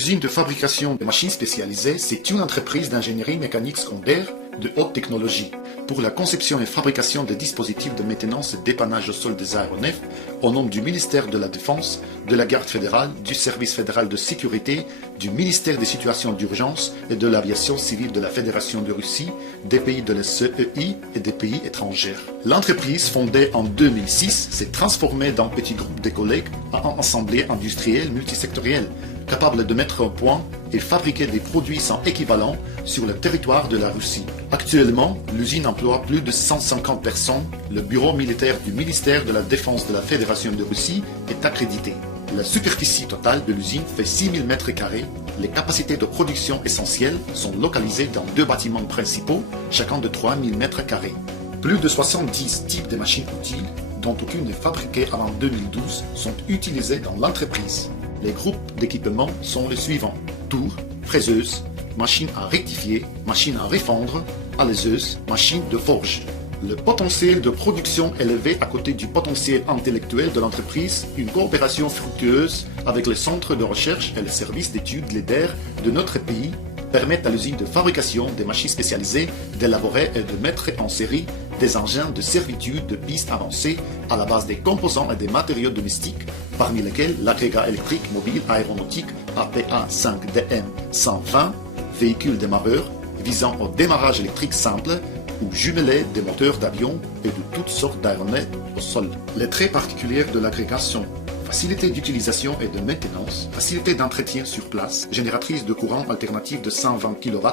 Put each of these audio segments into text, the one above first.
L'usine de fabrication de machines spécialisées, c'est une entreprise d'ingénierie mécanique secondaire de haute technologie pour la conception et fabrication des dispositifs de maintenance et dépannage au sol des aéronefs au nom du ministère de la Défense, de la Garde fédérale, du Service fédéral de sécurité, du ministère des situations d'urgence et de l'aviation civile de la Fédération de Russie, des pays de la CEI et des pays étrangers. L'entreprise, fondée en 2006, s'est transformée dans un petit groupe de collègues à un assemblée industrielle multisectorielle, capable de mettre au point et fabriquer des produits sans équivalent sur le territoire de la Russie. Actuellement, l'usine emploie plus de 150 personnes. Le bureau militaire du ministère de la Défense de la Fédération de Russie est accrédité. La superficie totale de l'usine fait 6000 m². Les capacités de production essentielles sont localisées dans 2 bâtiments principaux, chacun de 3000 m². Plus de 70 types de machines utiles, dont aucune n'est fabriquée avant 2012, sont utilisées dans l'entreprise. Les groupes d'équipements sont les suivants: tours, fraiseuses, machines à rectifier, machines à refondre, alaiseuses, machines de forge. Le potentiel de production élevé à côté du potentiel intellectuel de l'entreprise, une coopération fructueuse avec les centres de recherche et les services d'études LEDER de notre pays permettent à l'usine de fabrication des machines spécialisées d'élaborer et de mettre en série des engins de servitude de pistes avancées à la base des composants et des matériaux domestiques, parmi lesquels l'agrégat électrique mobile aéronautique APA5DM 120, véhicule démarreur visant au démarrage électrique simple ou jumelé des moteurs d'avion et de toutes sortes d'aéronefs au sol. Les traits particuliers de l'agrégat sont facilité d'utilisation et de maintenance, facilité d'entretien sur place, génératrice de courant alternatif de 120 kW,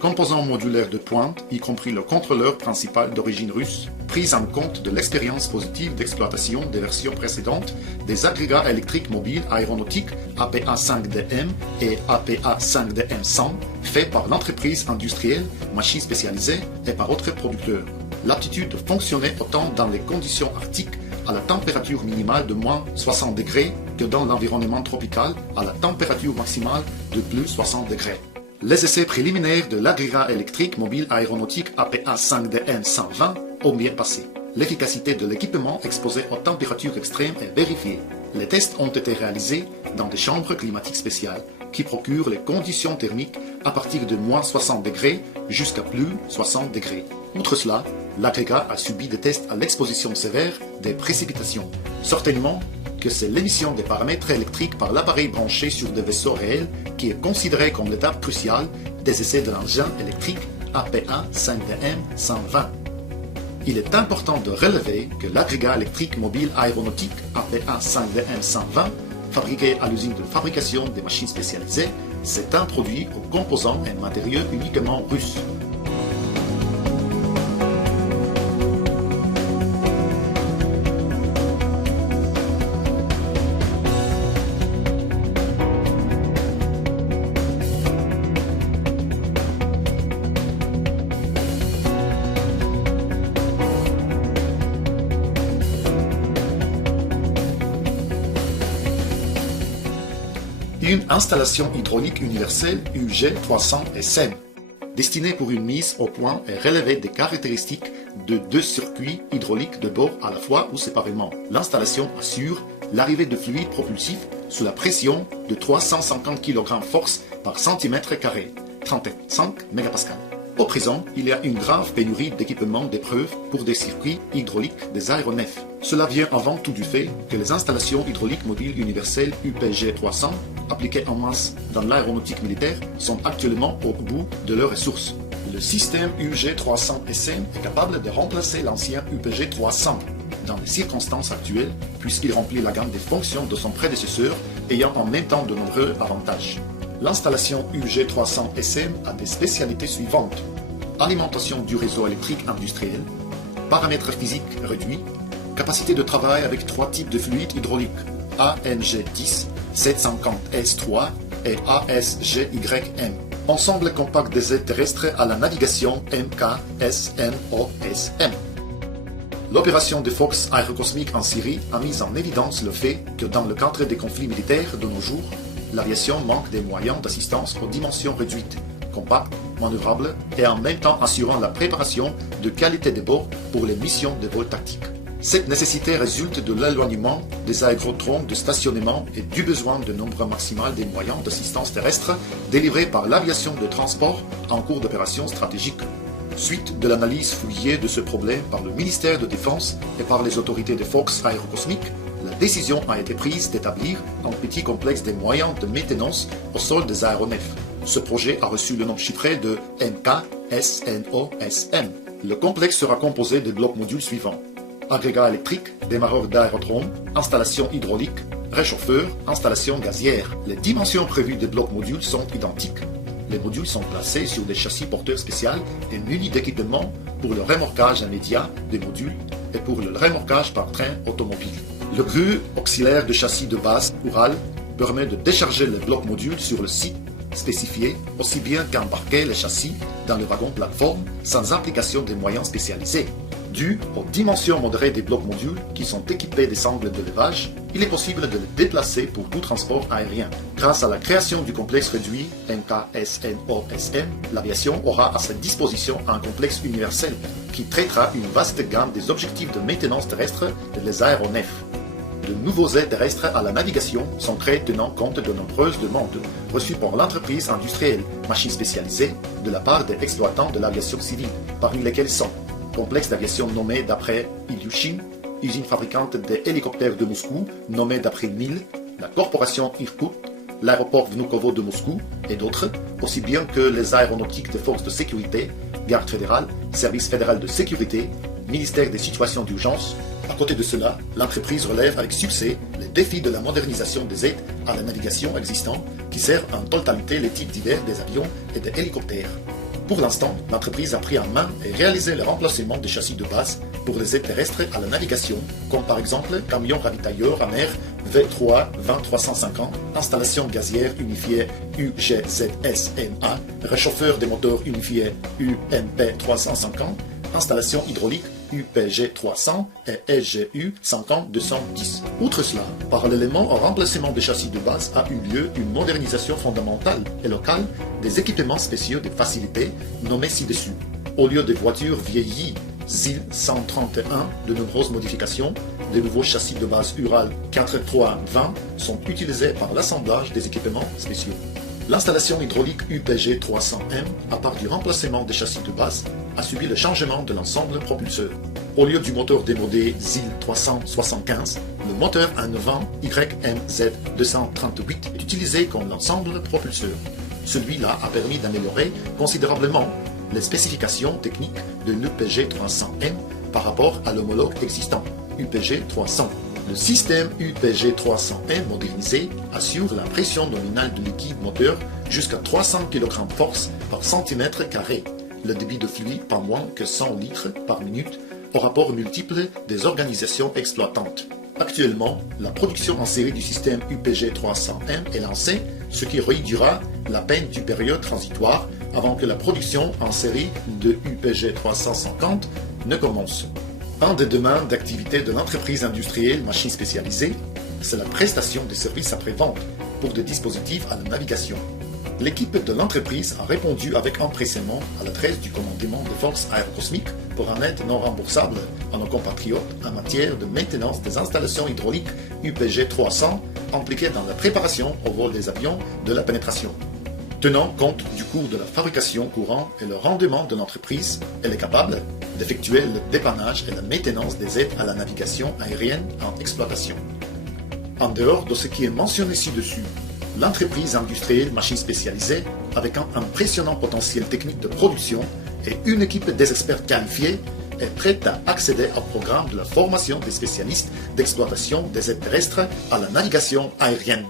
composants modulaires de pointe, y compris le contrôleur principal d'origine russe, prise en compte de l'expérience positive d'exploitation des versions précédentes des agrégats électriques mobiles aéronautiques APA5DM et APA5DM100 faits par l'entreprise industrielle Machines Spécialisées et par autres producteurs. L'aptitude de fonctionner autant dans les conditions arctiques à la température minimale de moins 60 degrés que dans l'environnement tropical à la température maximale de plus 60 degrés. Les essais préliminaires de l'agrégat électrique mobile aéronautique APA5DM 120 ont bien passé. L'efficacité de l'équipement exposé aux températures extrêmes est vérifiée. Les tests ont été réalisés dans des chambres climatiques spéciales qui procurent les conditions thermiques à partir de moins 60 degrés jusqu'à plus 60 degrés. Outre cela, l'agrégat a subi des tests à l'exposition sévère des précipitations. Certainement que c'est l'émission des paramètres électriques par l'appareil branché sur des vaisseaux réels qui est considérée comme l'étape cruciale des essais de l'engin électrique APA5DM 120. Il est important de relever que l'agrégat électrique mobile aéronautique APA5DM 120, fabriqué à l'usine de fabrication des machines spécialisées, c'est un produit aux composants et matériaux uniquement russes. Une installation hydraulique universelle UG300SM, destinée pour une mise au point et relever des caractéristiques de 2 circuits hydrauliques de bord à la fois ou séparément. L'installation assure l'arrivée de fluide propulsif sous la pression de 350 kg force par centimètre carré, 35 MPa. Au présent, il y a une grave pénurie d'équipements d'épreuve pour des circuits hydrauliques des aéronefs. Cela vient avant tout du fait que les installations hydrauliques mobiles universelles UPG300, appliquées en masse dans l'aéronautique militaire, sont actuellement au bout de leurs ressources. Le système UG300SM est capable de remplacer l'ancien UPG300 dans les circonstances actuelles, puisqu'il remplit la gamme des fonctions de son prédécesseur, ayant en même temps de nombreux avantages. L'installation UG300SM a des spécialités suivantes: alimentation du réseau électrique industriel, paramètres physiques réduits, capacité de travail avec 3 types de fluides hydrauliques ANG10, 750S3 et ASGYM, ensemble compact des aides terrestres à la navigation MKSNOSM. L'opération de Fox aérocosmique en Syrie a mis en évidence le fait que dans le cadre des conflits militaires de nos jours, l'aviation manque des moyens d'assistance aux dimensions réduites, compactes, manœuvrables et en même temps assurant la préparation de qualité de bord pour les missions de vol tactique. Cette nécessité résulte de l'éloignement des aérodromes de stationnement et du besoin de nombre maximal des moyens d'assistance terrestre délivrés par l'aviation de transport en cours d'opération stratégique. Suite de l'analyse fouillée de ce problème par le ministère de Défense et par les autorités des forces aérocosmiques, la décision a été prise d'établir un petit complexe des moyens de maintenance au sol des aéronefs. Ce projet a reçu le nom chiffré de MKSNOSM. Le complexe sera composé des blocs modules suivants: agrégat électrique, démarreur d'aérodrome, installation hydraulique, réchauffeur, installation gazière. Les dimensions prévues des blocs modules sont identiques. Les modules sont placés sur des châssis porteurs spéciaux et munis d'équipements pour le remorquage immédiat des modules et pour le remorquage par train automobile. Le grue auxiliaire de châssis de base Ural permet de décharger les blocs modules sur le site spécifié, aussi bien qu'embarquer les châssis dans le wagon plateforme sans implication des moyens spécialisés. Dû aux dimensions modérées des blocs modules qui sont équipés des sangles de levage, il est possible de les déplacer pour tout transport aérien. Grâce à la création du complexe réduit MKSNOSM, l'aviation aura à sa disposition un complexe universel qui traitera une vaste gamme des objectifs de maintenance terrestre des aéronefs. De nouveaux aides terrestres à la navigation sont créés tenant compte de nombreuses demandes reçues par l'entreprise industrielle Machines Spécialisées de la part des exploitants de l'aviation civile, parmi lesquels sont complexe d'aviation nommé d'après Ilyushin, usine fabricante des hélicoptères de Moscou nommée d'après Nil, la corporation Irkout, l'aéroport Vnukovo de Moscou et d'autres, aussi bien que les aéronautiques des forces de sécurité, garde fédérale, service fédéral de sécurité, ministère des situations d'urgence. À côté de cela, l'entreprise relève avec succès les défis de la modernisation des aides à la navigation existants qui servent en totalité les types divers des avions et des hélicoptères. Pour l'instant, l'entreprise a pris en main et réalisé le remplacement des châssis de base pour les aides terrestres à la navigation, comme par exemple camion ravitailleur à mer V3 20350, installation gazière unifiée UGZSMA, réchauffeur des moteurs unifiés UMP 350, installation hydraulique UPG 300 et SGU 50-210. Outre cela, parallèlement au remplacement des châssis de base a eu lieu une modernisation fondamentale et locale des équipements spéciaux des facilités nommés ci-dessus. Au lieu des voitures vieillies ZIL 131, de nombreuses modifications, de nouveaux châssis de base Ural 4320 sont utilisés par l'assemblage des équipements spéciaux. L'installation hydraulique UPG 300M, à part du remplacement des châssis de base, a subi le changement de l'ensemble propulseur. Au lieu du moteur démodé ZIL 375, le moteur A9 YMZ 238 est utilisé comme l'ensemble propulseur. Celui-là a permis d'améliorer considérablement les spécifications techniques de l'UPG 300M par rapport à l'homologue existant, UPG 300. Le système UPG 300M modernisé assure la pression nominale de liquide moteur jusqu'à 300 kg force par centimètre carré, le débit de fluide pas moins que 100 litres par minute au rapport multiple des organisations exploitantes. Actuellement, la production en série du système UPG 300M est lancée, ce qui réduira la peine du période transitoire avant que la production en série de UPG 350 ne commence. Un des domaines d'activité de l'entreprise industrielle Machines Spécialisées, c'est la prestation de services après-vente pour des dispositifs à la navigation. L'équipe de l'entreprise a répondu avec empressement à l'adresse du commandement des forces aérocosmiques pour un aide non remboursable à nos compatriotes en matière de maintenance des installations hydrauliques UPG 300 impliquées dans la préparation au vol des avions de la pénétration. Tenant compte du coût de la fabrication courant et le rendement de l'entreprise, elle est capable d'effectuer le dépannage et la maintenance des aides à la navigation aérienne en exploitation. En dehors de ce qui est mentionné ci-dessus, l'entreprise industrielle Machines Spécialisées, avec un impressionnant potentiel technique de production et une équipe des experts qualifiés, est prête à accéder au programme de la formation des spécialistes d'exploitation des aides terrestres à la navigation aérienne.